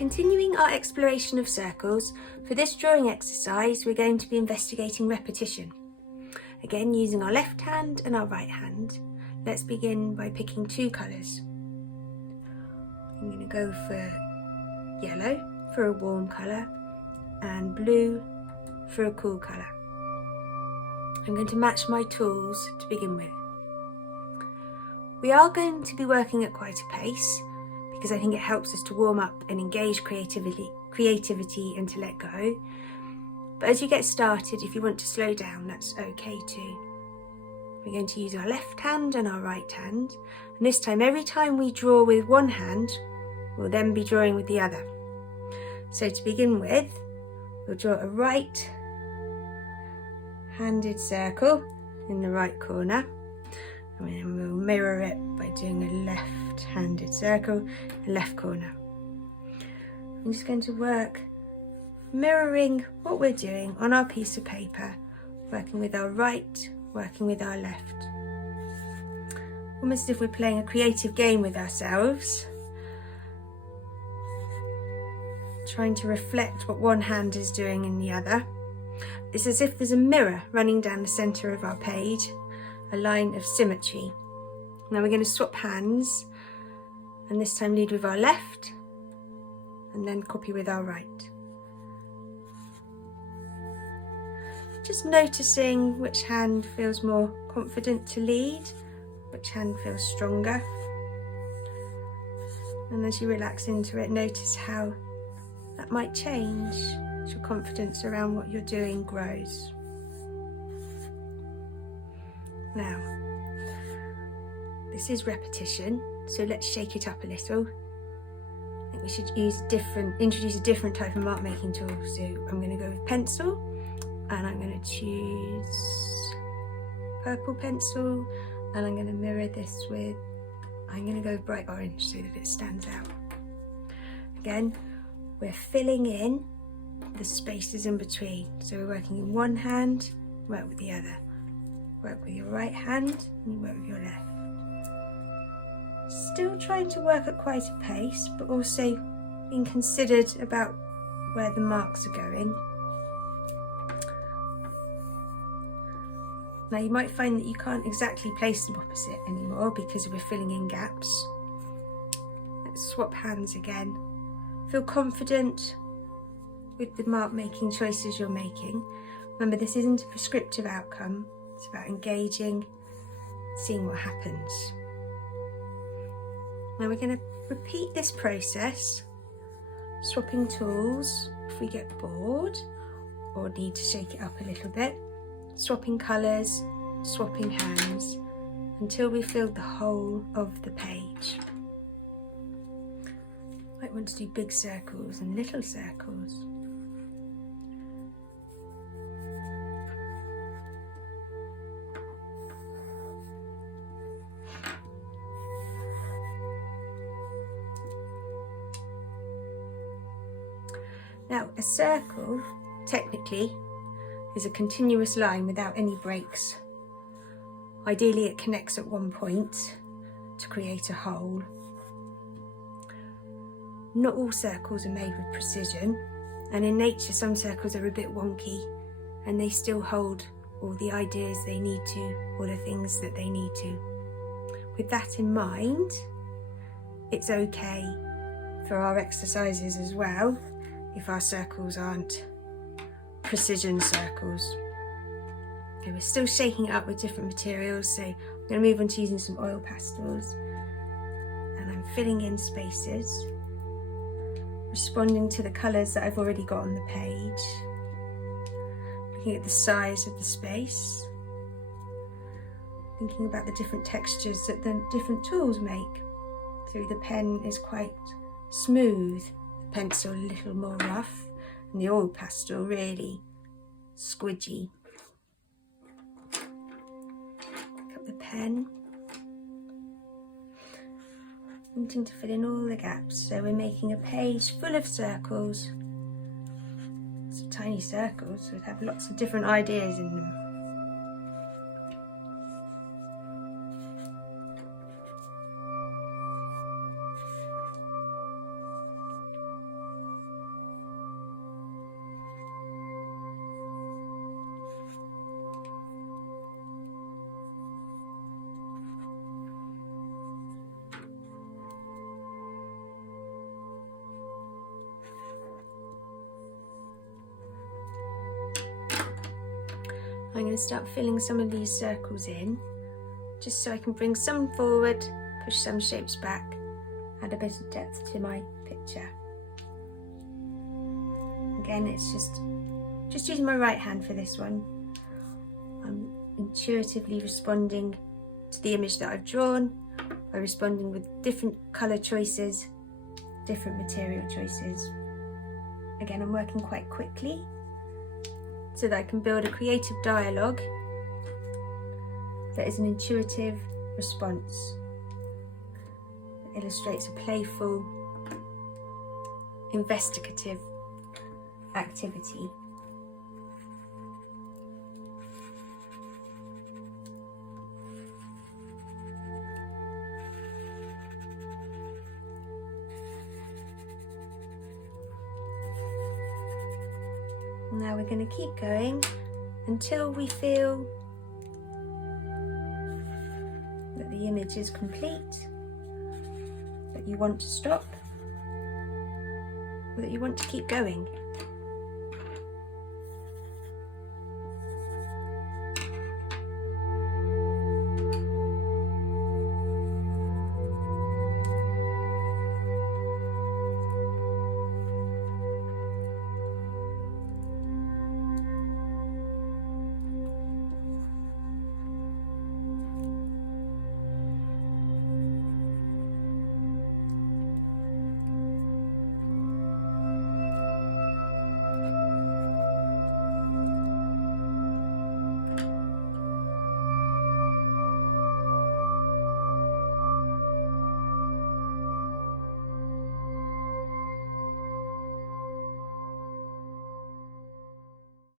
Continuing our exploration of circles, for this drawing exercise we're going to be investigating repetition. Again, using our left hand and our right hand. Let's begin by picking two colours. I'm going to go for yellow for a warm colour and blue for a cool colour. I'm going to match my tools to begin with. We are going to be working at quite a pace because I think it helps us to warm up and engage creativity and to let go. But as you get started, if you want to slow down, that's okay too. We're going to use our left hand and our right hand, and this time every time we draw with one hand, we'll then be drawing with the other. So to begin with, we'll draw a right-handed circle in the right corner, and then we'll mirror it by doing a left-handed circle in the left corner. I'm just going to work mirroring what we're doing on our piece of paper, working with our right, working with our left. Almost as if we're playing a creative game with ourselves, trying to reflect what one hand is doing in the other. It's as if there's a mirror running down the centre of our page, a line of symmetry. Now we're going to swap hands, and this time lead with our left and then copy with our right. Just noticing which hand feels more confident to lead, which hand feels stronger. And as you relax into it, notice how that might change as your confidence around what you're doing grows. Now, this is repetition, so let's shake it up a little. I think we should introduce a different type of mark making tool. So I'm going to go with pencil, and I'm going to choose purple pencil, and I'm going to mirror this with, I'm going to go bright orange so that it stands out. Again, we're filling in the spaces in between. So we're working in one hand, work with the other. Work with your right hand and you work with your left. Still trying to work at quite a pace, but also being considered about where the marks are going. Now you might find that you can't exactly place them opposite anymore because we're filling in gaps. Let's swap hands again. Feel confident with the mark making choices you're making. Remember, this isn't a prescriptive outcome. It's about engaging, seeing what happens. Now we're going to repeat this process, swapping tools if we get bored or need to shake it up a little bit, swapping colours, swapping hands, until we fill the whole of the page. You might want to do big circles and little circles. Now, a circle, technically, is a continuous line without any breaks. Ideally, it connects at one point to create a whole. Not all circles are made with precision, and in nature, some circles are a bit wonky, and they still hold all the ideas they need to, all the things that they need to. With that in mind, it's okay for our exercises as well if our circles aren't precision circles. Okay, we're still shaking it up with different materials, so I'm going to move on to using some oil pastels, and I'm filling in spaces, responding to the colours that I've already got on the page, looking at the size of the space, thinking about the different textures that the different tools make. So the pen is quite smooth, the pencil a little more rough, and the oil pastel really squidgy. Pick up the pen, wanting to fill in all the gaps. So we're making a page full of circles. It's tiny circles, so we have lots of different ideas in them. I'm going to start filling some of these circles in, just so I can bring some forward, push some shapes back, add a bit of depth to my picture. Again, it's just using my right hand for this one. I'm intuitively responding to the image that I've drawn by responding with different colour choices, different material choices. Again, I'm working quite quickly so that I can build a creative dialogue that is an intuitive response. It illustrates a playful, investigative activity. Now we're going to keep going until we feel that the image is complete, that you want to stop, or that you want to keep going.